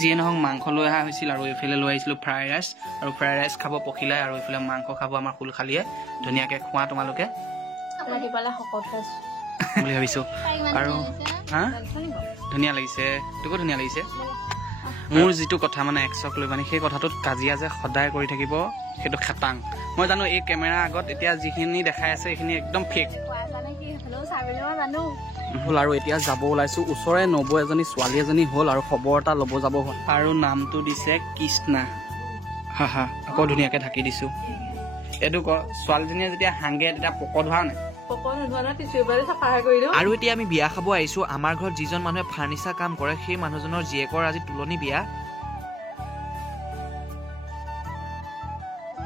যিয়ে নহওক মাংস লৈ অহা হৈছিল আৰু এইফালে লৈ আহিছিলোঁ ফ্ৰাইড ৰাইচ আৰু ফ্ৰাইড ৰাইচ খাব পখিলাই আৰু এইফালে মাংস খাব আমাৰ ফুলখালীয়ে ধুনীয়াকৈ খোৱা তোমালোকে বুলি ভাবিছোঁ আৰু হা ধুনীয়া লাগিছে তোকো ধুনীয়া লাগিছে মোৰ যিটো কথা মানে একচক লৈ মানে সেই কথাটোত কাজিয়া যে সদায় কৰি থাকিব সেইটো খাটাং মই জানো এই কেমেৰা আগত এতিয়া যিখিনি দেখাই আছে সেইখিনি একদম ফেক হ'ল আৰু এতিয়া যাব ওলাইছোঁ ওচৰে 90 এজনী ছোৱালী এজনী হ'ল আৰু খবৰ এটা ল'ব যাব হ'ল আৰু নামটো দিছে কৃষ্ণা হা হা আকৌ ধুনীয়াকৈ ঢাকি দিছোঁ এইটো ছোৱালীজনীয়ে যেতিয়া হাংগে তেতিয়া পকত হোৱা নাই আৰু এতিয়া আমি বিয়া খাব আহিছোঁ আমাৰ ঘৰত যিজন মানুহে ফাৰ্নিচাৰ কাম কৰে সেই মানুহজনৰ জীয়েকৰ আজি তুলনি বিয়া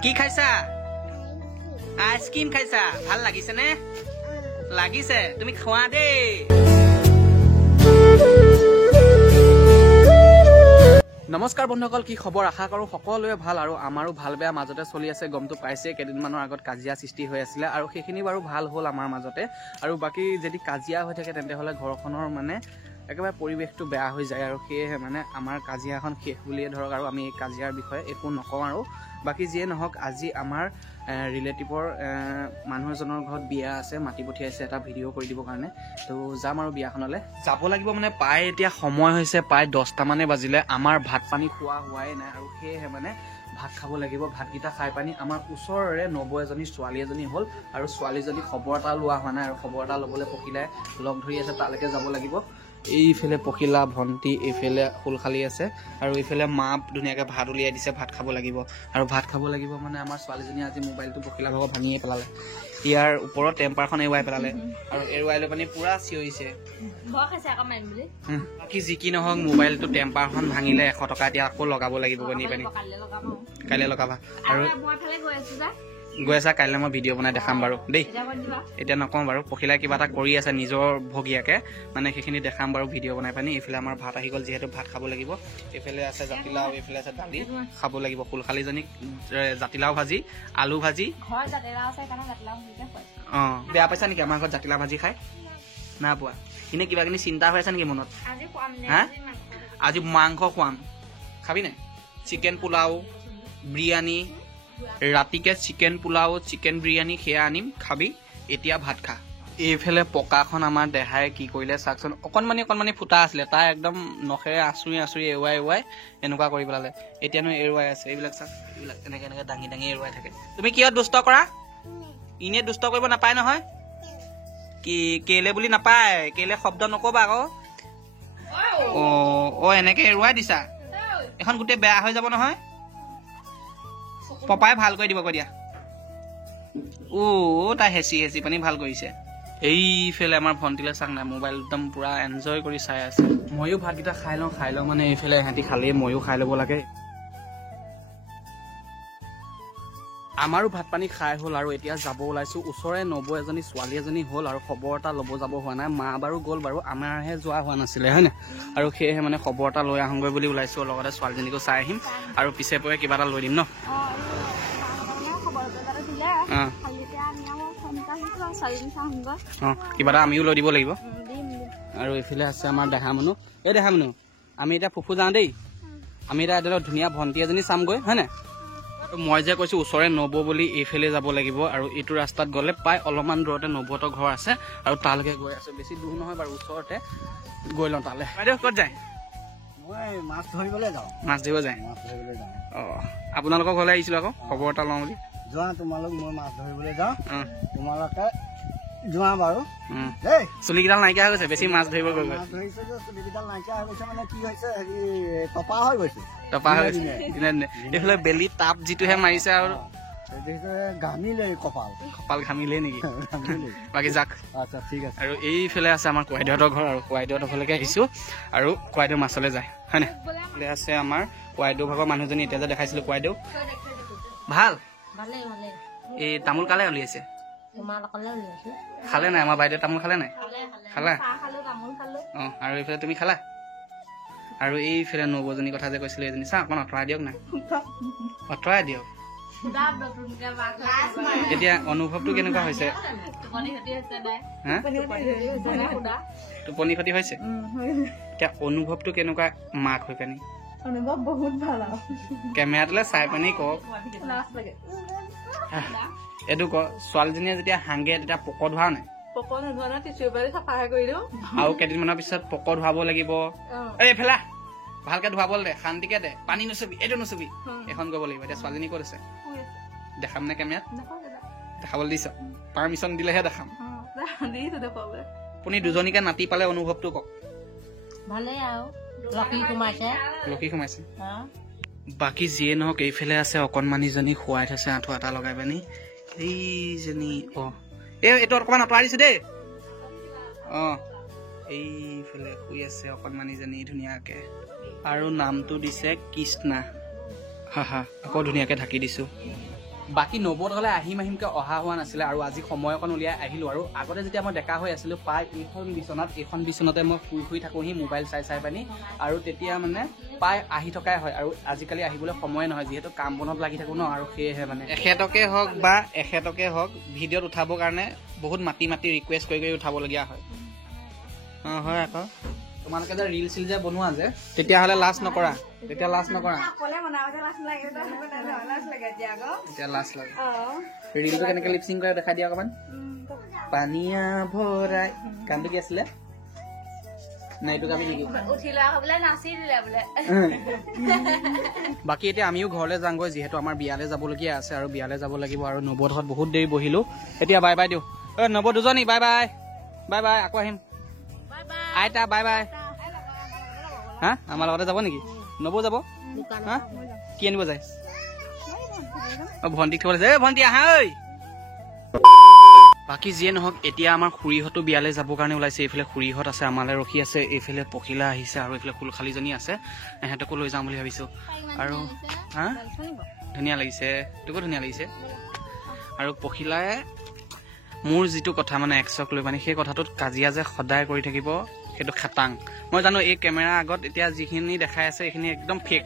কি খাইছা আইচক্ৰীম খাইছা ভাল লাগিছে নে লাগিছে তুমি খোৱা দেই নমস্কাৰ বন্ধুসকল কি খবৰ আশা কৰোঁ সকলোৱে ভাল আৰু আমাৰো ভাল বেয়া মাজতে চলি আছে গমটো পাইছে কেইদিনমানৰ আগত কাজিয়া সৃষ্টি হৈ আছিলে আৰু সেইখিনি বাৰু ভাল হ'ল আমাৰ মাজতে আৰু বাকী যদি কাজিয়া হৈ থাকে তেন্তে হ'লে ঘৰখনৰ মানে একেবাৰে পৰিৱেশটো বেয়া হৈ যায় আৰু সেয়েহে মানে আমাৰ কাজিয়াখন শেষ বুলিয়ে ধৰক আৰু আমি এই কাজিয়াৰ বিষয়ে একো নকওঁ আৰু বাকী যিয়ে নহওক আজি আমাৰ ৰিলেটিভৰ মানুহ এজনৰ ঘৰত বিয়া আছে মাতি পঠিয়াইছে এটা ভিডিঅ' কৰি দিবৰ কাৰণে তো যাম আৰু বিয়াখনলৈ যাব লাগিব মানে প্ৰায় এতিয়া সময় হৈছে প্ৰায় 10টা মানে বাজিলে আমাৰ ভাত পানী খোৱা হোৱাই নাই আৰু সেয়েহে মানে ভাত খাব লাগিব ভাতকেইটা খাই পানি আমাৰ ওচৰৰে 90 এজনী ছোৱালী এজনী হ'ল আৰু ছোৱালীজনী খবৰ এটা লোৱা হোৱা নাই আৰু খবৰ এটা ল'বলৈ পখিলাই লগ ধৰি আছে তালৈকে যাব লাগিব এইফালে পখিলা ভণ্টি এইফালে ফুলখালী আছে আৰু এইফালে মা ধুনীয়াকৈ ভাত উলিয়াই দিছে ভাত খাব লাগিব আৰু ভাত খাব লাগিব মানে আমাৰ ছোৱালীজনীয়ে আজি মোবাইলটো পখিলা ভাগৰ ভাঙিয়ে পেলালে ইয়াৰ ওপৰত টেম্পাৰখন এৰুৱাই পেলালে আৰু এৰুৱাই লৈ পানি পুৰা চিঞৰিছে বাকী যি কি নহওক মোবাইলটো টেম্পাৰখন ভাঙিলে 100 টকা এতিয়া আকৌ লগাব লাগিব নি পানি কাইলৈ লগাবা আৰু গৈ আছা কাইলৈ মই ভিডিঅ' বনাই দেখাম বাৰু দেই এতিয়া নকওঁ বাৰু পখিলাই কিবা এটা কৰি আছে নিজৰ ভগীয়াকৈ মানে সেইখিনি দেখাম বাৰু ভিডিঅ' বনাই পানি এইফালে আমাৰ ভাত আহি গ'ল যিহেতু ভাত খাব লাগিব এইফালে আছে জাতিলাও এইফালে আছে দালি খাব লাগিব ফুলখালীজনীক জাতিলাও ভাজি আলু ভাজি অঁ বেয়া পাইছা নেকি আমাৰ ঘৰত জাতিলাও ভাজি খাই না পোৱা এনেই কিবা কিনি চিন্তা হৈ আছে নেকি মনত হা আজি মাংস খুৱাম খাবি নাই চিকেন পোলাও বিৰিয়ানী ৰাতিকে চিকেন পোলাও চিকেন বিৰিয়ানী সেয়া আনিম খাবি এতিয়া ভাত খা এইফালে পকাখন আমাৰ দেহাই কি কৰিলে চাওকচোন অকণমানি ফুটা আছিলে তাই একদম নখেৰে আঁচুৰি এৰুৱাই এনেকুৱা কৰি পেলালে এতিয়ানো এৰুৱাই আছে এইবিলাক চাওক এইবিলাক এনেকৈ দাঙি এৰুৱাই থাকে তুমি কিয় দুষ্ট কৰা ইনে দুষ্ট কৰিব নাপায় নহয় কি কেলে বুলি নাপায় কেলে শব্দ নকবা আকৌ অ এনেকৈ এৰুৱাই দিছা এখন গোটেই বেয়া হৈ যাব নহয় পপাই ভাল কৰি দিব কৈ দিয়া তাই হেঁচি পানি ভাল কৰিছে এইফালে আমাৰ ভণ্টিলে চাক নাই মোবাইল একদম পুৰা এনজয় কৰি চাই আছে ময়ো ভাতকেইটা খাই লওঁ মানে এইফালে সিহঁতি খালেই ময়ো খাই ল'ব লাগে আমাৰো ভাত পানী খাই হ'ল আৰু এতিয়া যাব ওলাইছোঁ ওচৰে 90 এজনী ছোৱালী এজনী হ'ল আৰু খবৰ এটা ল'ব যাব হোৱা নাই মা বাৰু গ'ল বাৰু আমাৰহে যোৱা হোৱা নাছিলে হয় নাই আৰু সেয়েহে মানে খবৰ এটা লৈ আহোঁগৈ বুলি ওলাইছোঁ লগতে ছোৱালীজনীকো চাই আহিম আৰু পিছে পৰে কিবা এটা লৈ দিম ন কিবা এটা আমিও লৈ দিব লাগিব আৰু এইফালে আছে আমাৰ দেহা মানুহ আমি এতিয়া ফুফু যাওঁ দেই আমি এতিয়া ধুনীয়া ভণ্টি এজনী চামগৈ হয় নাই মই যে কৈছোঁ ওচৰে 90 বুলি এইফালে যাব লাগিব আৰু এইটো ৰাস্তাত গ'লে প্ৰায় অলপমান দূৰতে 90ৰ ঘৰ আছে আৰু তালৈকে গৈ আছোঁ বেছি দূৰ নহয় বাৰু ওচৰতে গৈ লওঁ তালৈ বাইদেউ ক'ত যায় মই মাছ ধৰিবলৈ যাওঁ মাছ ধৰিব যায় অঁ আপোনালোকৰ ঘৰলৈ আহিছিলোঁ আকৌ খবৰ এটা লওঁ বুলি যোৱা তোমালোক মই মাছ ধৰিবলৈ যাওঁ তোমালোকে যোৱা বাৰু দেই চুলিকেইডাল নাইকিয়া হৈ গৈছে বেছি মাছ ধৰিব গৈ মাছ ধৰিছে যে চুলিকেইডাল নাইকিয়া হৈ গৈছে মানে কি হৈছে হেৰি টপা হৈ গৈছে এইফালে বেলি তাপ যিটোহে মাৰিছে আৰু ঘামিলে কপাল ঘামিলে নেকি বাকী যাক আচ্ছা ঠিক আছে আৰু এইফালে আছে আমাৰ কোৱাইদেউহঁতৰ ঘৰ আৰু কোৱাইদেউহঁতৰ ঘৰলৈকে আহিছোঁ আৰু কোৱাইদেউ মাছলৈ যায় হয় নাই এইফালে আছে আমাৰ কোৱাইদেউ ভাগৰ মানুহজনী এতিয়া যে দেখাইছিলোঁ কোৱাইদেউ ভাল এই তামোল কালে উলিয়াইছে খালে নাই আমাৰ বাইদেউ তামোল খালে নাই খালা অঁ আৰু এইফালে তুমি খালা আৰু এইফালে 90 জনীৰ কথা যে কৈছিলোঁ এজনী চা অকণ আঁতৰাই দিয়ক নাই আঁতৰাই দিয়ক এতিয়া অনুভৱটো কেনেকুৱা হৈছে টোপনি ক্ষতি হৈছে এতিয়া অনুভৱটো কেনেকুৱা মাক হৈ পানি অনুভৱ বহুত ভাল আৰু কেমেৰাটোলৈ চাই পানি কওক লাজ লাগে এইটো ক ছোৱালীজনীয়ে যেতিয়া হাংগে তেতিয়া পক ধোৱা নাই পক নোধোৱা নহয় টিচু পেপাৰে চাফাহে কৰি দিওঁ আৰু কেইদিনমানৰ পিছত পক ধোৱাব লাগিব এইফালে ভালকে ধোৱাব দে শান্তিকে দে পানী নুচুবি এইটো নুচুবি এখন কৰিব লাগিব এতিয়া ছোৱালীজনী ক'ত আছে দেখাম নে কেমেৰাত দেখাবলৈ দিছ পাৰ্মিশ্যন দিলেহে দেখাম আপুনি দুজনীকে নাতি পালে অনুভৱটো কওক ভালেই আৰু লক্ষী সোমাইছে বাকী যিয়ে নহওক এইফালে আছে অকণমানিজনী শুৱাই থৈছে আঁঠুৱা এটা লগাই পানি এইজনী এইটো অকণমান আঁতৰাই দিছো দেই এইফালে শুই আছে অকণমানিজনী ধুনীয়াকে আৰু নামটো দিছে কৃষ্ণা হা আকৌ ধুনীয়াকে ঢাকি দিছো বাকী নবত হ'লে আহিমকে অহা হোৱা নাছিলে আৰু আজি সময় অকণ উলিয়াই আহিলো আৰু আগতে যেতিয়া মই ডেকা হৈ আছিলো প্ৰায় এইখন বিচনাতে মই শুই থাকোহি মোবাইল চাই পানি আৰু তেতিয়া মানে প্ৰায় আহি থকাই হয় আৰু আজিকালি আহিবলৈ সময় নহয় যিহেতু কাম বনত লাগি থাকো ন আৰু সেয়েহে মানে এখেতকে হওক বা এখেতকে হওক ভিডিঅ'ত উঠাবৰ কাৰণে বহুত মাতি ৰিকুৱেষ্ট কৰি উঠাবলগীয়া হয় হয় আকৌ তোমালোকে যে ৰিল চিল যে বনোৱা যে তেতিয়াহ'লে লাজ নকৰা তেতিয়া লাজ নকৰা এতিয়া লাজ লাগে ৰিলটো কেনেকে লিপচিং কৰে দেখাই দিয়া অকণমান পানীয়া ভৰাই গানটো কি আছিলে নাইটো গাবি নেকি বাকী এতিয়া আমিও ঘৰলৈ যাওঁগৈ যিহেতু আমাৰ বিয়ালৈ যাবলগীয়া আছে আৰু বিয়ালৈ যাব লাগিব আৰু নৱদহত বহুত দেৰি বহিলো এতিয়া বাই বাই দিওঁ নৱ দুজনী বাই বাই আকৌ আহিম আইতা বাই বাই হা আমাৰ লগতে যাব নেকি নবৌ যাব হা কি আনিব যায় ভণ্টিক থব লাগিছে ভণ্টি আহা ঐ বাকী যিয়ে নহওক এতিয়া আমাৰ খুৰীহঁতো বিয়ালৈ যাবৰ কাৰণে ওলাইছে এইফালে খুৰীহঁত আছে আমালৈ ৰখি আছে এইফালে পখিলা আহিছে আৰু এইফালে ফুলখালীজনী আছে এহেঁতকো লৈ যাম বুলি ভাবিছো আৰু হা ধুনীয়া লাগিছে তোকো ধুনীয়া লাগিছে আৰু পখিলাই মোৰ যিটো কথা মানে একচক লৈ মানে সেই কথাটোত কাজিয়া যে সদায় কৰি থাকিব সেইটো খাটাং মই জানো এই কেমেৰা আগত এতিয়া যিখিনি দেখাই আছে এইখিনি একদম ফেক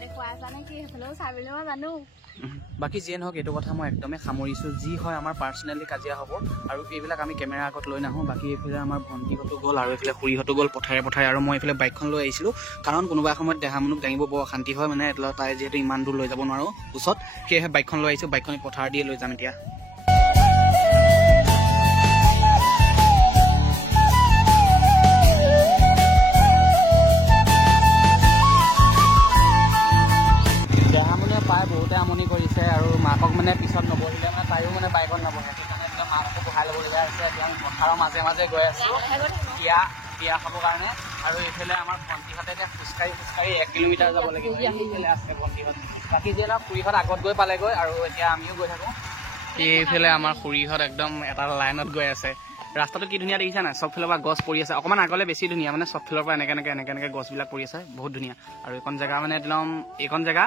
বাকী যিয়ে নহওক এইটো কথা মই একদমেই সামৰিছোঁ যি হয় আমাৰ পাৰ্চনেলি কাজিয়া হ'ব আৰু এইবিলাক আমি কেমেৰা আগত লৈ নাহোঁ বাকী এইফালে আমাৰ ভণ্টিহঁতো গ'ল আৰু এইফালে খুৰীহঁতো গ'ল পথাৰে আৰু মই এইফালে বাইকখন লৈ আহিছিলোঁ কাৰণ কোনোবা সময়ত দেহা মানুহক দাঙিব বৰ অশান্তি হয় মানে তাই যিহেতু ইমান দূৰ লৈ যাব নোৱাৰোঁ ওচৰত সেয়েহে বাইকখন লৈ আহিছোঁ বাইকখন পথাৰ দিয়ে লৈ যাম এতিয়া বহুতে আমনি কৰিছে আৰু মাকক মানে পিছত নবহিলে মানে তাইও মানে বাইকত নবহে সেইকাৰণে এতিয়া মাককো বহাই ল'বলগীয়া হৈছে এতিয়া আমি পথাৰৰ মাজে গৈ আছোঁ বিয়া খাবৰ কাৰণে আৰু এইফালে আমাৰ ভণ্টিহঁতে এতিয়া খোজকাঢ়ি 1 কিলোমিটাৰ যাব লাগিব এইফালে আছে ভণ্টিহঁত বাকী যে খুৰীহঁত আগত গৈ পালেগৈ আৰু এতিয়া আমিও গৈ থাকোঁ এইফালে আমাৰ খুৰীহঁত একদম এটা লাইনত গৈ আছে ৰাস্তাটো কি ধুনীয়া দেখিছা নাই চব ফালৰ পৰা গছ পৰি আছে অকণমান আগলৈ বেছি ধুনীয়া মানে চব ফালৰ পৰা এনেকে গছবিলাক পৰি আছে বহুত ধুনীয়া আৰু এইখন জেগা মানে একদম এইখন জেগা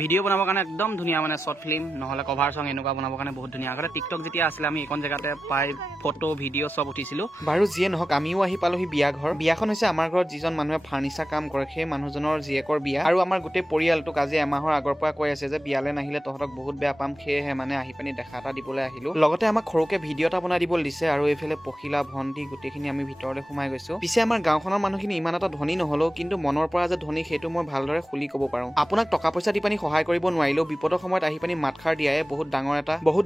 ভিডিঅ' বনাবৰ কাৰণে একদম ধুনীয়া মানে শ্বৰ্ট ফিল্ম নহ'লে কভাৰ চং এনেকুৱা বনাবৰ কাৰণে বহুত ধুনীয়া আগতে টিকটক যেতিয়া আছিলে আমি এইখন জেগাতে প্ৰায় ফটো ভিডিঅ' চব উঠিছিলোঁ বাৰু যিয়ে নহওক আমিও আহি পালোহি বিয়া ঘৰ বিয়াখন হৈছে আমাৰ ঘৰত যিজন মানুহে ফাৰ্নিচাৰ কাম কৰে সেই মানুহজনৰ জীয়েকৰ বিয়া আৰু আমাৰ গোটেই পৰিয়ালটোক আজি এমাহৰ আগৰ পৰা কৈ আছে যে বিয়ালৈ নাহিলে তহঁতক বহুত বেয়া পাম সেয়েহে মানে আহি পিনি দেখা এটা দিবলৈ আহিলোঁ লগতে আমাক সৰুকে ভিডিঅ' এটা বনাই দিবলৈ দিছে আৰু এইফালে পখিলা ভণ্টি গোটেইখিনি আমি ভিতৰলৈ সোমাই গৈছোঁ পিছে আমাৰ গাঁওখনৰ মানুহখিনি ইমান এটা ধনী নহ'লেও কিন্তু মনৰ পৰা যে ধনী সেইটো মই ভালদৰে খুলি ক'ব পাৰোঁ আপোনাক টকা পইচা দি পানি সহায় কৰিব নোৱাৰিলেও বিপদৰ সময়ত আহি পানি মাতষাৰ দিয়াই বহুত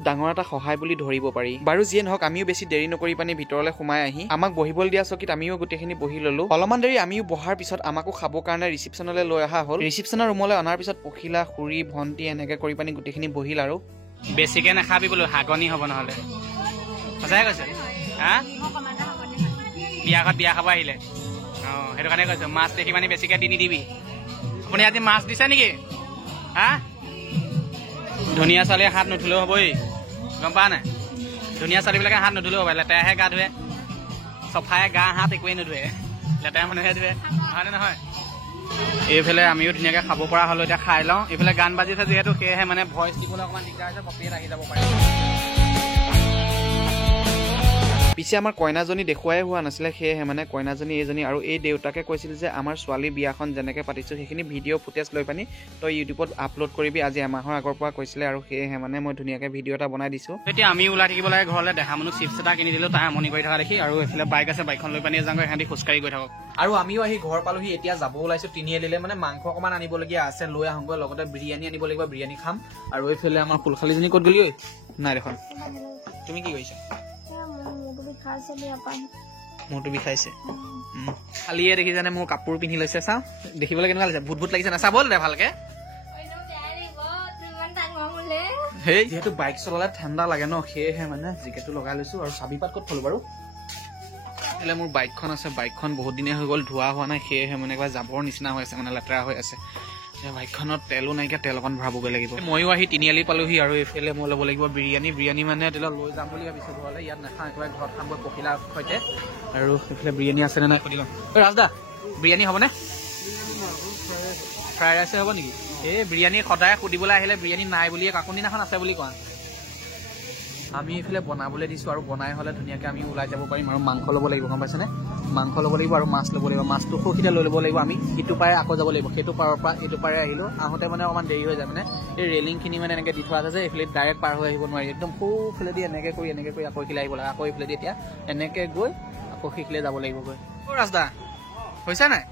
ডাঙৰ এটা সহায় বুলি ধৰিব পাৰি বাৰু যিয়ে নহওক আমিও বেছি দেৰি নকৰি পানি ভিতৰলৈ সোমাই আহি আমাক বহিবলৈ দিয়া চকীত আমিও গোটেইখিনি বহি ললো অলপমান দেৰি আমিও বহাৰ পিছত আমাকো খাবৰ কাৰণে ৰিচিপশ্যনলৈ লৈ অহা হ'ল ৰিচিপশ্যনৰ ৰুমলৈ অনাৰ পিছত পখিলা খুৰী ভণ্টি এনেকে কৰি পানি গোটেইখিনি বহিল আৰু বেছিকে নাখাবি বোলো হাগনি হ'ব নহ'লে সঁচাই কৈছে হা বিয়া খাব আহিলে সেইটো কাৰণে কৈছো মাছ দেখি মানে বেছিকে দি নিদিবি আপুনি আজি মাছ দিছে নেকি হা ধুনীয়া ছোৱালীয়ে হাত নুধুলেও হ'বই গম পা নাই ধুনীয়া ছোৱালীবিলাকে হাত নুধুলেও হ'ব লেতেৰাহে গা ধুৱে চফাই গা হাত একোৱেই নুধুৱে লেতেৰা মানুহে ধুৱে হয়নে নহয় এইফালে আমিও ধুনীয়াকৈ খাব পৰা হ'লো এতিয়া খাই লওঁ এইফালে গান বাজিছে যিহেতু সেয়েহে মানে ভইচ দিবলৈ অকণমান দিগদাৰ হৈছে কপিত আহি যাব পাৰে পিছে আমাৰ কইনাজনী দেখুৱাই হোৱা নাছিলে, সেয়েহে মানে কইনাজনী এইজনী আৰু এই দেউতাকে কৈছিল যে আমাৰ ছোৱালীৰ বিয়াখন যেনেকৈ পাতিছোঁ সেইখিনি ভিডিঅ' ফুটেজ লৈ পানি তই ইউটিউবত আপলোড কৰিবি আজি এমাহৰ আগৰ পৰা কৈছিলে আৰু সেয়েহে মানে মই ধুনীয়াকৈ ভিডিঅ' এটা বনাই দিছোঁ। এতিয়া আমি ওলাই থাকিব লাগে ঘৰলৈ, দেখা মানুহ চিপছ এটা কিনি দিলোঁ, তাই আমনি কৰি থকা দেখি, আৰু এইফালে বাইক আছে, বাইকখন লৈ পানি যাওঁ, সিহঁতি খোজকাঢ়ি গৈ থাকক। আৰু আমিও আহি ঘৰ পালোহি, এতিয়া যাব ওলাইছোঁ তিনিআলিলৈ, মানে মাংস অকণমান আনিবলগীয়া আছে, লৈ আহোঁগৈ, লগতে বিৰিয়ানী আনিব লাগিব, বিৰিয়ানী খাম। আৰু এইফালে আমাৰ ফুলখালিজনী ক'ত গ'লি ঐ? নাই দেখোন। তুমি কি কৰিছা? মূৰটো বিষাইছে। খালিয়ে দেখিছানে মোৰ কাপোৰ পিন্ধি লৈছে, চাওঁ দেখিবলৈ কেনেকুৱা লাগিছে? ভূত ভূত লাগিছে না? চাব দে ভালকে। সেই যিহেতু বাইক চলালে ঠাণ্ডা লাগে ন, সেয়েহে মানে জেকেটটো লগাই লৈছোঁ। আৰু চাবিপাত ক'ত থলোঁ বাৰু? এইফালে মোৰ বাইকখন আছে, বাইকখন বহুত দিনে হৈ গ'ল, ধোৱা হোৱা নাই, সেয়েহে মানে কিবা জাবৰ নিচিনা হৈ আছে, মানে লেতেৰা হৈ আছে। বাইকখনত তেলো নাইকিয়া, তেল অকণ ভৰাবগৈ লাগিব। ময়ো আহি তিনিআলি পালোহি, আৰু এইফালে মই ল'ব লাগিব বিৰিয়ানী মানে তেল লৈ যাম বুলি ভাবিছোঁ ঘৰলৈ, ইয়াত নাখাওঁ, একেবাৰে ঘৰত খামগৈ পখিলাৰ সৈতে। আৰু এইফালে বিৰিয়ানী আছেনে নাই সুধি লওঁ। ৰাজদা বিৰিয়ানী হ'বনে? ফ্ৰাইড ৰাইচে হ'ব নেকি? এই বিৰিয়ানী সদায় সুধিবলৈ আহিলে বিৰিয়ানী নাই বুলিয়ে, কোনদিনাখন আছে বুলি কোৱা। আমি এইফালে বনাবলৈ দিছোঁ, আৰু বনাই হ'লে ধুনীয়াকৈ আমি ওলাই যাব পাৰিম। আৰু মাংস ল'ব লাগিব, গম পাইছেনে? মাংস ল'ব লাগিব আৰু মাছ ল'ব লাগিব। মাছটো সৰহীতে লৈ ল'ব লাগিব, আমি ইটো পাৰে আকৌ যাব লাগিব, সেইটো পাৰৰ পৰা এইটো পাৰে আহিলোঁ। আহোঁতে মানে অকণমান দেৰি হৈ যায়, মানে এই ৰেলিংখিনি মানে এনেকৈ দি থোৱা আছে যে, এইফালে ডাইৰেক্ট পাৰ হৈ আহিব নোৱাৰি, একদম সোঁফালেদি এনেকৈ কৰি আকৌ এইফালে আহিব লাগে, আকৌ এইফালেদি এতিয়া এনেকৈ গৈ আকৌ সেইফালে যাব লাগিব গৈ। অ' ৰাজদা হৈছে নাই?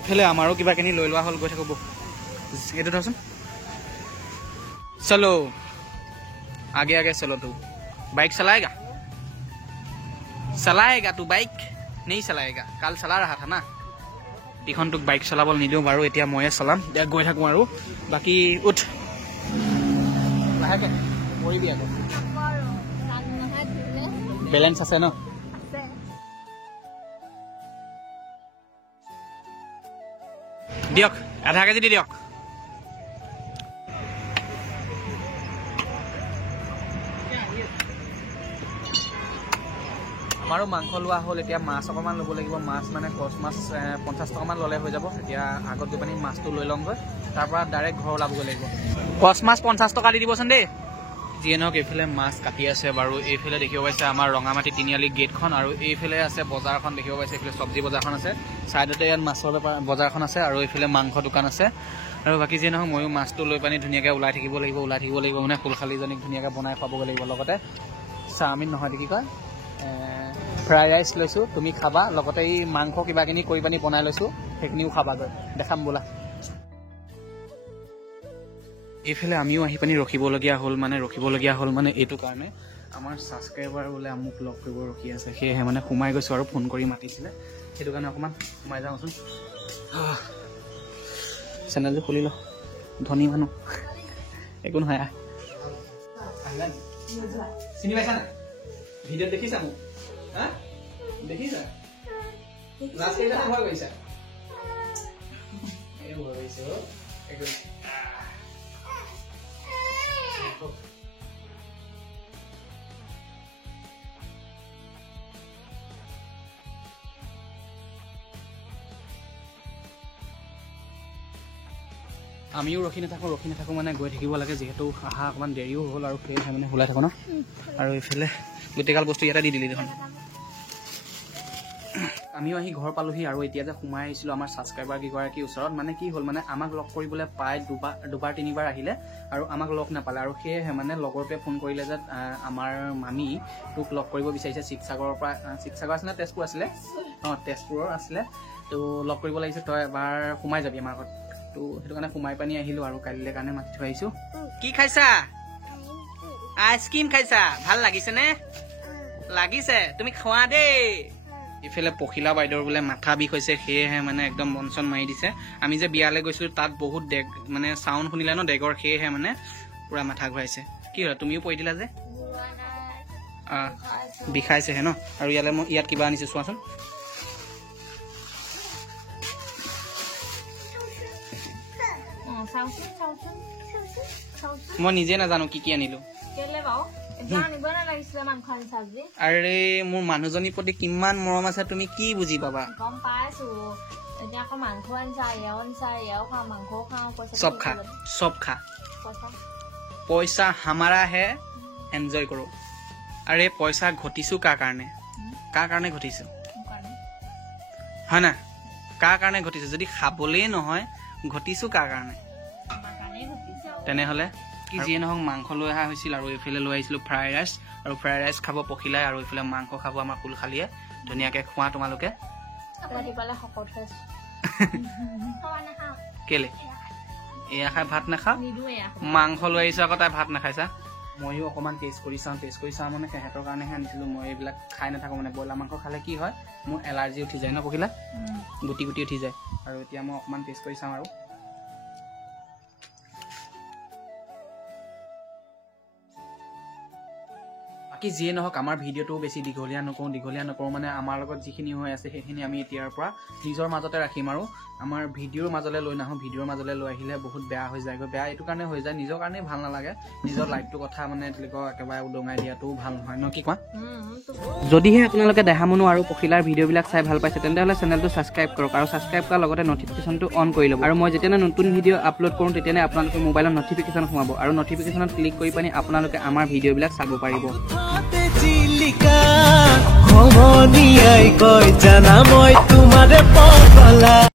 ইফালে আমাৰো কিবা কিনি লৈ লোৱা হ'ল, গৈ থাকোঁ বৌ। এইটো ধৰচোন, চলো आगे आगे चलो। तू बाइक चलाएगा तू बाइक नहीं चलाएगा? कल चला रहा था ना। इखन तुक बाइक चलाब निदिওঁ বাৰু, এতিয়া ময়ে চলাম। এতিয়া গৈ থাকোঁ আৰু বাকী উঠ লাহেকে, মৰিবি আকৌ। বেলেঞ্চ আছে ন? দিয়ক আধা কেজি দি দিয়ক। আমাৰো মাংস লোৱা হ'ল, এতিয়া মাছ অকণমান ল'ব লাগিব। মাছ মানে কচ মাছ 50 টকামান ল'লে হৈ যাব। এতিয়া আগত গৈ পানি মাছটো লৈ ল'মগৈ, তাৰপৰা ডাইৰেক্ট ঘৰ ওলাবগৈ লাগিব। কচ মাছ 50 টকা দি দিবচোন দেই। যিয়ে নহওক এইফালে মাছ কাটি আছে বাৰু। এইফালে দেখিব পাইছে আমাৰ ৰঙামাটি তিনিআলি গেটখন, আৰু এইফালে আছে বজাৰখন দেখিব পাইছে। এইফালে চব্জি বজাৰখন আছে, ছাইডতে ইয়াত মাছৰ বজাৰখন আছে, আৰু এইফালে মাংস দোকান আছে। আৰু বাকী যিয়ে নহওক ময়ো মাছটো লৈ পানি ধুনীয়াকৈ ওলাই থাকিব লাগিব মানে ফুলখালিজনীক ধুনীয়াকৈ বনাই খুৱাবগৈ লাগিব। লগতে চাওমিন নহয় কি কয়, ফ্ৰাইড ৰাইচ লৈছোঁ, তুমি খাবা। লগতে এই মাংস কিবা কিনি কৰি পানি বনাই লৈছোঁ, সেইখিনিও খাবাগৈ, দেখাম বোলা। এইফালে আমিও আহি পানি ৰখিবলগীয়া হ'ল মানে এইটো কাৰণে আমাৰ ছাবস্ক্ৰাইবাৰ বোলে মোক লগ কৰিব ৰখি আছে, সেয়েহে মানে সোমাই গৈছোঁ আৰু ফোন কৰি মাতিছিলে, সেইটো কাৰণে অকণমান সোমাই যাওঁচোন। চেনেলটো খুলি ল, ধনী মানুহ একো নহয়। চিনি পাইছা নাই? ভিডিঅ'ত দেখিছা মোক? দেখিছা? লাষ্ট কেইটা ভয় কৰিছা? ভয় কৰিছে একদম। আমিও ৰখি নাথাকোঁ মানে গৈ থাকিব লাগে, যিহেতু অহা অকণমান দেৰিও হ'ল, আৰু সেয়েহে মানে ওলাই থাকোঁ ন। আৰু এইফালে গোটেইগাল বস্তু ইয়াতে দি দিলি দেখোন। আমিও আহি ঘৰ পালোহি, আৰু এতিয়া যে সোমাই আহিছিলোঁ আমাৰ ছাবস্ক্ৰাইবাৰ কেইগৰাকীৰ ওচৰত। মানে কি হ'ল, মানে আমাক লগ কৰিবলৈ প্ৰায় দুবাৰ তিনিবাৰ আহিলে, আৰু আমাক লগ নাপালে, আৰু সেয়েহে মানে লগৰটোৱে ফোন কৰিলে যে আমাৰ মামী তোক লগ কৰিব বিচাৰিছে শিৱসাগৰৰ পৰা। শিৱসাগৰ আছিলে, তেজপুৰ আছিলে, তেজপুৰৰ আছিলে, তো লগ কৰিব লাগিছে, তই এবাৰ সোমাই যাবি আমাৰ ঘৰত। তো সেইটো কাৰণে সোমাই পানি আহিলোঁ, আৰু কালিলৈ কাৰণে মাতি থৈ আহিছোঁ। কি খাইছা? আইচক্ৰীম খাইছা? ভাল লাগিছেনে? লাগিছে, তুমি খোৱা দেই। ইফালে পখিলা বাইদেউৰ বোলে মাথা বিষ হৈছে, সেয়েহে মানে একদম বন চন মাৰি দিছে। আমি যে বিয়ালৈ গৈছিলোঁ তাত বহুত ডেগ মানে চাউণ্ড শুনিলে ন ডেগৰ, সেয়েহে মানে পুৰা মাথা ঘূৰাইছে। কি হ'ল, তুমিও পৰি দিলা যে? বিষাইছেহে ন? আৰু ইয়াত কিবা আনিছোঁ চোৱাচোন। মই নিজে নাজানো কি কি আনিলোঁ। আৰে মোৰ মানুহজনীৰ প্ৰতি কিমান মৰম আছে, তুমি কি বুজি পাবা? চব খা, পইচা হামাৰা হে, এনজয় কৰোঁ আৰু এই পইচা ঘটিছোঁ কাৰ কাৰণে ঘটিছোঁ হয় না কাৰ কাৰণে ঘটিছোঁ যদি খাবলেই নহয় ঘটিছোঁ কাৰ কাৰণে তেনেহ'লে কি যিয়ে নহওক মাংস লৈ অহা হৈছিল আৰু এইফালে লৈ আহিছিলোঁ ফ্ৰাইড ৰাইচ আৰু ফ্ৰাইড ৰাইচ খাব পখিলাই আৰু এইফালে মাংস খাব আমাৰ কুলখালীয়ে ধুনীয়াকৈ খোৱা তোমালোকে কেলে এয়া খাই ভাত নাখাওঁ মাংস লৈ আহিছোঁ আকৌ তাই ভাত নাখাইছা ময়ো অকণমান টেষ্ট কৰি চাওঁ মানে সিহঁতৰ কাৰণেহে আনিছিলোঁ মই এইবিলাক খাই নাথাকোঁ মানে ব্ৰইলাৰ মাংস খালে কি হয় মোৰ এলাৰ্জি উঠি যায় ন পখিলা গুটি উঠি যায় আৰু এতিয়া মই অকণমান টেষ্ট কৰি চাওঁ আৰু বাকী যিয়ে নহওক আমাৰ ভিডিঅ'টো বেছি দীঘলীয়া নকৰোঁ মানে আমাৰ লগত যিখিনি হৈ আছে সেইখিনি আমি এতিয়াৰ পৰা নিজৰ মাজতে ৰাখিম আৰু আমাৰ ভিডিঅ'ৰ মাজলৈ লৈ নাহোঁ ভিডিঅ'ৰ মাজলৈ লৈ আহিলে বহুত বেয়া হৈ যায়গৈ বেয়া এইটো কাৰণে হৈ যায় নিজৰ কাৰণেই ভাল নালাগে নিজৰ লাইফটোৰ কথা মানে তেওঁলোকক একেবাৰে উদঙাই দিয়াটোও ভাল নহয় ন কি কোৱা যদিহে আপোনালোকে দেহামনু আৰু পখিলাৰ ভিডিঅ'বিলাক চাই ভাল পাইছে তেন্তে চেনেলটো ছাবস্ক্ৰাইব কৰক আৰু ছাবস্ক্ৰাইব কৰাৰ লগতে নটিফিকেশ্যনটো অন কৰি ল'ব আৰু মই যেতিয়া নতুন ভিডিঅ' আপলোড কৰোঁ তেতিয়া আপোনালোকে মোবাইলত নটিফিকেশ্যন সোমাব আৰু নটিফিকেশ্যনত ক্লিক কৰি পানি আপোনালোকে আমাৰ ভিডিঅ'বিলাক চাব পাৰিব চিলিকা সমনিয়াই কয় জানা মই তোমাৰে পগলা